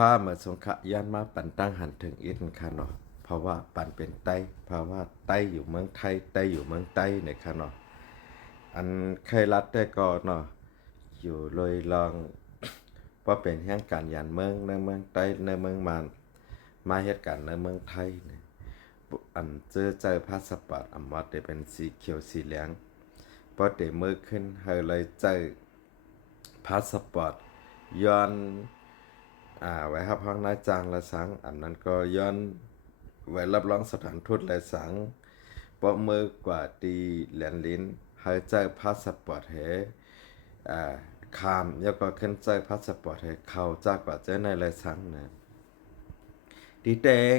พาเหมือนสงขะย้อนมาปันตั้งหันถึงอินค่ะเนาะเพราะว่าปันเป็นไต้เพราะว่าไต้อยู่เมืองไทยไต้อยู่เมืองใต้เนี่ยค่ะเนาะอันเคยรัดได้ก็เนาะอยู่เลยลองว่าเป็นแห่งการยานเมืองในเมืองใต้ในเมืองมาเหตุการณ์ในเมืองไทยเนี่ยอันเจอพาสปอร์ตอันว่าจะเป็นสีเขียวสีเหลืองพอเดมือขึ้นเฮาเลยเจอพาสปอร์ตย้อนไว้ครับห้องนายจ้างละสังอันนั้นก็ย้อนไว้รับรองสถานทูตละสังปะมือกว่าตีแหลนลิ้นเฮาเจอพาสปอร์ตเฮอ่าคามแล้วก็ขึ้นเจอพาสปอร์ตเฮเข้าจากกว่าเจอในละสังนะดีแดง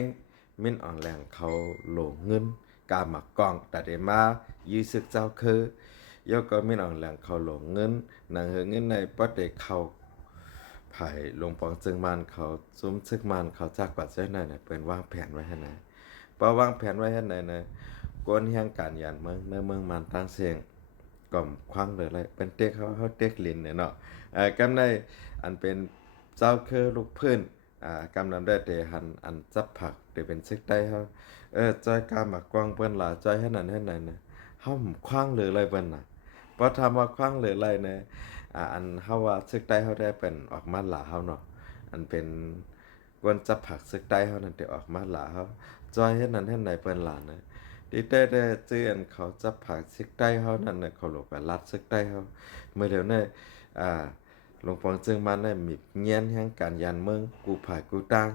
มินอ่อนแรงเขาโหลงเงินกาหมักกองแต่เดมายื้อซึกเจ้าคือยกก็มินอ่อนแรงเขาโหลงเงินนางเฮเงินในประเดเขาไผ่ลงปองจึงมันเขาซุ้มซึกมันเขาจากกว่าเจ้าไหนเนี่ยเป็นวางแผนไว้ให้ไหนพอวางแผนไว้ให้ไหนนะกวนเฮียงการยานเมืองในเมืองมันตั้งเสียงก่อมคว้างเลยอะไรเป็นเต็กเขาเต็กลินเนี่ยเนาะกำในอันเป็นเจ้าคือลูกพื้นกำนำได้เตหันอันจับผักเตเป็นซึกได้เขาจอยกามากวางเปิ้นหลาจอยให้นั่นให้ไหนนะเฮาคว้างเลยอะไรเปิ้นน่ะพอทำว่าคว้างเลยอะไรนะอันเฮาว่าซึกได้เฮาได้เป็นออกมาหลาเฮาเนาะอันเป็นกวนจับผักซึกได้เฮานั่นได้ออกมาหลาเฮาจอยให้นั่นให้ไหนเปิ้นหลานะดีได้เจือนเขาจับผักซึกได้เฮานั่นน่ะเขาหลอกว่ารัดซึกได้เฮาเมื่อเดี๋ยวนี้อ่า หลวงปองจึงมันได้มีเงียนแห่งการยันเมืองกูผายกูตั้ง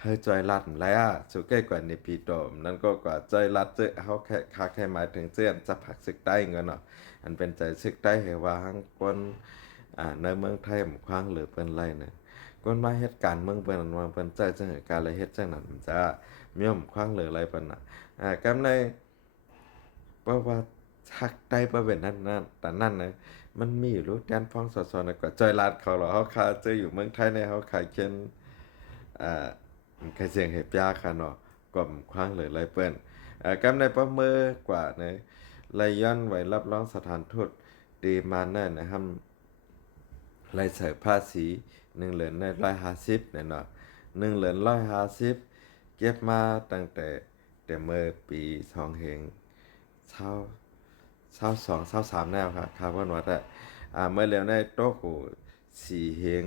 เฮ้ยจอยลัดไรสุดใกล้กว่าในปีโตมนั่นก็กว่าจอยลัดเจอเขาแค่คาแค่หมายถึงเจือนจะผักซึกได้เงินเนาะอันเป็นใจซึกได้เหว่าหังคนในเมืองไทยมันคว้างหรือเป็นไรเนี่ยคนมาเหตุการณ์เมืองเป็นวางเป็นใจจังเหตุการณ์อะไรเหตุจังนั้นจะมีมคว้างหรืออะไรเป็นน่ะกำในเพราะว่าชักได้ประเวณนั้นแต่นั่นนะ มันมีอยู่รู้แดนฟ้องสอสอนะกว่าจอยลาดเขาหรอเขาคาเจออยู่เมืองไทยในเขาขายเช่นอ่าใครเสียงเห็บยาค่ะเนาะกล่อมคว้างเลยไรเปิ้นกำในประเมือกว่าในไรย้อนไว้รับรองสถานทูตดีมาแน่นะครับไรเสียภาษี1 เหรียญใน150เนี่ยเนาะ1 เหรียญ150เก็บมาตั้งแต่เมื่อปี2 เหงเช่า 22 23แนวครับคาร์บอนวัดอะเมื่อแล้วในโต๊ะกู4 เหง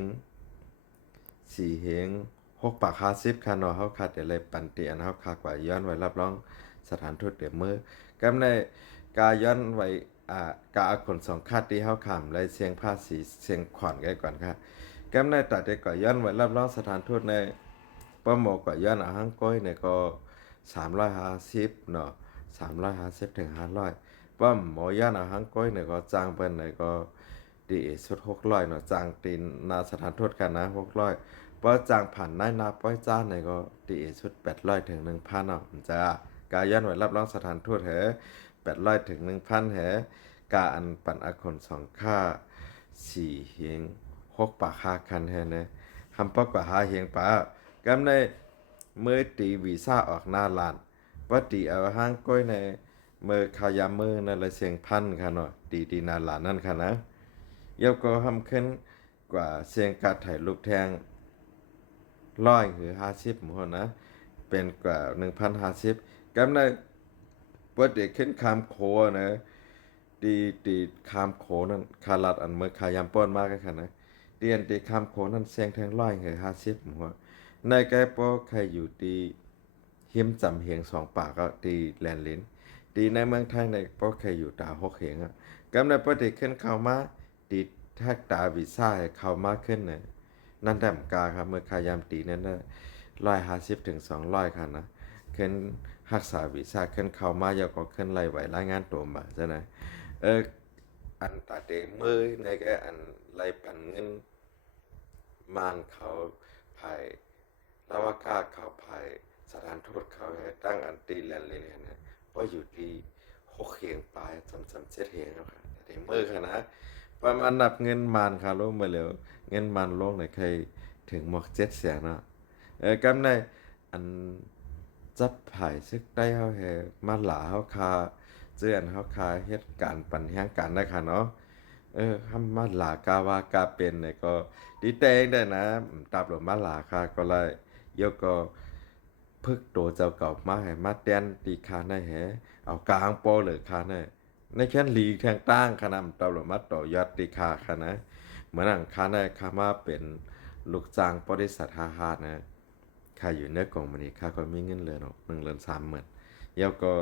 6 ปาก 50คันเนาะเขาขาดแต่เลยปันเตียนเขาขากว่าย้อนไว้รับรองสถานทูตเดือมือกำในกาย้อนไว้กาขน2 คาดที่เขาขำเลยเสียงภาษีเสียงขวัญกันก่อนครับกำในตัดได้ก่อย้อนไว้รับรองสถานทูตในป้อมหมอกก่อย้อนหังก้อยในก็350เนาะ350ถึง500ป้อมหมอย่านหังก้อยในก็จ้างเปิ้นในก็ดีสุด600เนาะจ้างตีนนาสถานทูตกันนะ600เพราะจางผ่านนายนาป้อยจ้าในก็ดีสุด800ถึง1,000เนาะจะกาย้อนไว้รับรองสถานทูตเห800ถึง1,000กาอันปันอคน2ค่า4 เหง6 ปาก 5 คันเนี่ยคำปอกกว่า5 เหงปากำในมือตีวีซ่าออกหน้าลานว่าตีเอาห้างก้อยในมือขายามมือนั่นละเสียงพันค่ะเนาะตีหนาลานนั่นค่ะนะเยาก็ทำขึ้นกว่าเสียงการถ่ายรูปแทง100 หรือ 50หมดนะเป็นกว่า1,050กำในปกติขึ้นคามโคนะตีคามโคนั่นคาลัดอันเมื่อขายามป้อนมากกันค่ะนะเตียนตีคามโคนั่นเสียงแทง100 หรือ 50หมดในแกปอใครอยู่ตีหิมจำเหง2 ปากก็ตีแลนลิ้นตีในเมืองไทยในปอใครอยู่ตา6 เหงอ่ะกำในปกติขึ้นเข้ามาตีแท็กตาวีซ่าให้เข้ามาขึ้นเนี่ย นั่นแดมกาครับเมื่อขายามตีนั้น150ถึง200ค่ะนะขึ้นรักษาวีซ่าขึ้นเข้ามาอย่าก็ขึ้นไล่ไหวรายงานตัวมาซะนะเอออันตาเดมือในแกอันไล่ปันเงินมานเขาภายลาวากาเขาภายสถานทูตเขาให้ตั้งอันตีแลนเลยนะเพราะอยู่ที่6 เหงปลาย7 เหงแล้วค่ะแต่มือค่ะนะประมาณนับเงินมานค่ะลงมาแล้วเงินมันลงในใครถึงหมอก7 แสนเนาะกำในอันจับไผ่ซึกได้เฮาแฮมาหลาเฮาคาเจือนเฮาคาเฮ็ดการปั่นแห่งการได้ค่ะเนาะ คำมาหลากาวากาเป็นเนี่ยก็ดีแตงได้นะตับหลมาหลาคาก็เลยเยอะก็พึกตัวเจ้าเก่ามาให้มาแตนตีคาในแหเอากลางโปเลยคาในในแค่นลีแทงตั้งคณะตับหลมาต่อยอดตีคาคานะเหมือนอังคาในคามาเป็นลูกจ้างบริษัทฮานะค่าอยู่เนื้อกล่องมันนี่ค่าก็มีเงินเลยเนาะ1,30,000เยอะก็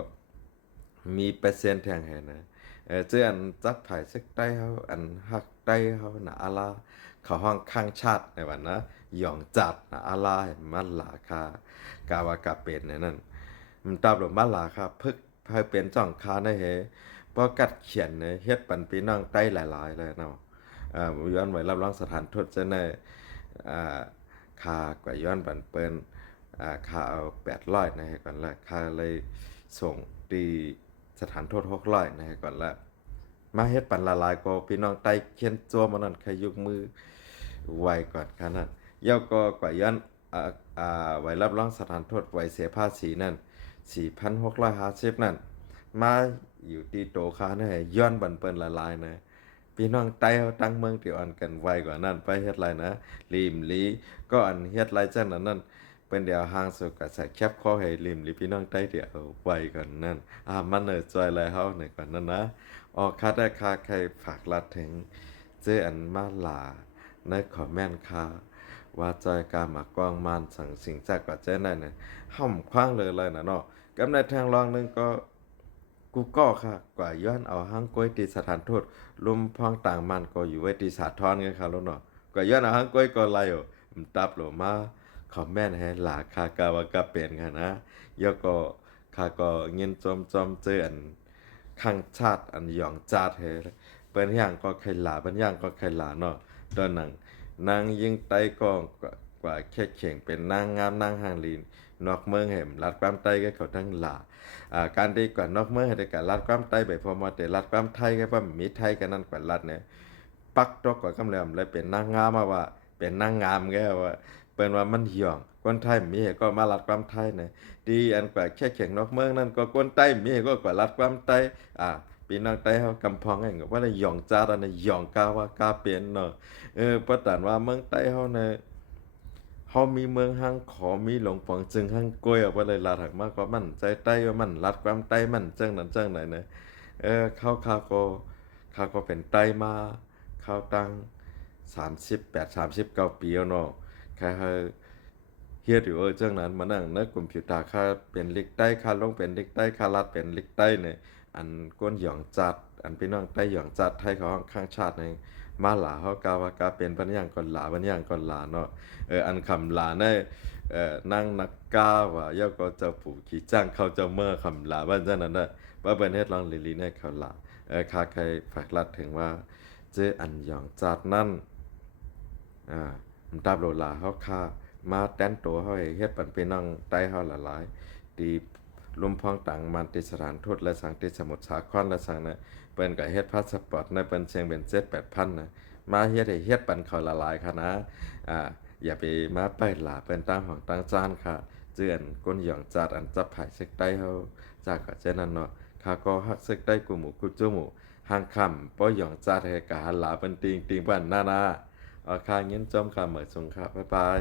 มีเปอร์เซ็นต์แทงให้นะเจืออันจับไผ่ซึกใต้เขาอันฮักใต้เขาหนาอาลาเขาห้องข้างชาติในวันนะหย่องจัดหนาอาลามันหลาคากาวากาเป็นในนั้นมันตามหลบมันหลาคาพึกเพื่อเป็นจ่องคาในเหพอกัดเขียนเนี่ยเฮ็ดปันปีน้องใต้หลายๆเลยเนาะย้อนไว้รับรองสถานทูตจะในคากว่าย้อนปันเปิ้นคาเอา800นะฮะก่อนละคาเลยส่งตีสถานทูต600นะฮะก่อนละมาเฮ็ดปันละลายก็พี่น้องใต้เขียนจัวมันนั่นใครยกมือไวก่อนขนาดเย้าก็กว่าย้อนไว้รับรองสถานทูตไว้เสียภาษีนั่น4,650นั่นมาอยู่ที่โตคานะฮะย้อนบันเปิ้นละลายนะพี่น้องใต้เขาตั้งเมืองที่อ่อนกันไวกว่านั้นไปเฮ็ดไรนะริมลีก็อันเฮ็ดไรจังนั้นนั่นเป็นเดียวห่างสุกกับใส่แคบข้อให้ริมลีพี่น้องใต้เดียวไวก่อนนั่นมันเนอจอยไรเฮาในก่อนนั้นนะออกคาได้คาใครฝากลัดถึงเจออันมาหลาในคอมเมนต์คาว่าจอยกามากว้างมันสั่งสิ่งจากกว่าเจ้นั่นน่ะห่ำคว้างเลยนะเนาะกำในทางรองนึงก็กูก็ค่ะกว่าย้อนเอาห้างก้อยตีสถานทูตลุมพองต่างมันก็อยู่ไว้ตีสาทอนกันค่ะแล้วเนาะกว่าย้อนเอาห้างก้อยก็ไล่มันตับหลมาคอมเมนต์ให้หลาคากาวากาเป็นค่ะนะยก็คาก็เงินจอมเจออันข้างชาติอันหยองจาดเฮเป็นอย่างก็ใครหลาเป็นอย่างก็ใครหลาเนาะตอนนั้นนางยิงไต้กองกว่าแค่เข่งเป็นนางงามนางหางลีนนอกเมืองเห็มรัดความไต้ก็เขาทั้งหลาการดีกว่านอกเมืองให้ได้การรัดความไต้ไปพอมาแต่รัดความไทยก็ว่ามีไทยกันนั่นกว่ารัดเนี่ยปักตกกว่ากำเริมเลยเป็นนางงามมาว่าเป็นนางงามแกว่าเป็นว่ามันหย่องคนไทยมีก็มารัดความไทยเนี่ยดีอันกว่าแค่เข่งนอกเมืองนั่นก็คนไต้มีก็กว่ารัดความไต้พี่น้องไต้เขากำพองเองว่าได้หย่องจ้าอันนี้หย่องกาว่ากาเป็นเนาะประตานว่าเมืองไต้เขาเนี่ยเขามีเมืองห้างขอมีหลงปองจึงห้างกล้วยออกไปเลยลาถักมากกว่ามันใจใต้ว่ามันรัดความใต้มันจังนั้นจังไหนเนี่ยเขาก็เป็นใต้มาเขาตั้ง38-39 ปีแล้วเนาะแค่เฮียดอยู่จังนั้นมานั่งในคอมพิวเตอร์ค่าเป็นลิกใต้ค่าลงเป็นลิกใต้ค่าลัดเป็นลิกใต้เนี่ยอันก้นหย่องจัดอันพี่น้องใต้หย่องจัดไทยเขาข้างชาติในมาหลาเขากาว่ากาเป็นปัญญางก่อนหลาปัญญางก่อนหลาเนาะอันคำหลาในนั่งนักกาว่าย่อก็จะผูกขี่จ้างเขาจะเมื่อคำหลาบ้านจังนั้นได้ว่าเป็นเฮ็ดลองลีในเขาหลาข้าใครฝากลัดถึงว่าเจออันหย่องจัดนั่นมันตาบโลลาเขาค่ามาแต้นตัวเขาเฮ็ดปันเป็นน้องใต้เขาหลายๆตีลุมพองต่างมันติสถานทูตและสังติสมุทรสาครและสังนะเปิ้นก็เฮ็ดพาสปอร์ตในเปิ้นเชียงเป็น7-8,000นะมาเฮ็ดให้เฮ็ดปันเขาหลายๆค่ะนะอย่าไปมาไปหลาเปิ้นตั้งห้องตั้งจานค่ะเจือนก้นหย่องจัดอันจับไผซึกใต้เฮาจากก็เช่นนั้นเนาะข้าก็ฮักซึกใต้กูหมู่กูจูหมู่ห่างคำป้อหย่องจัดให้กะหันหลาเปิ้นติงบ้านนาค่าเงินจอมค่ะเหมยสงค่ะบ๊ายบาย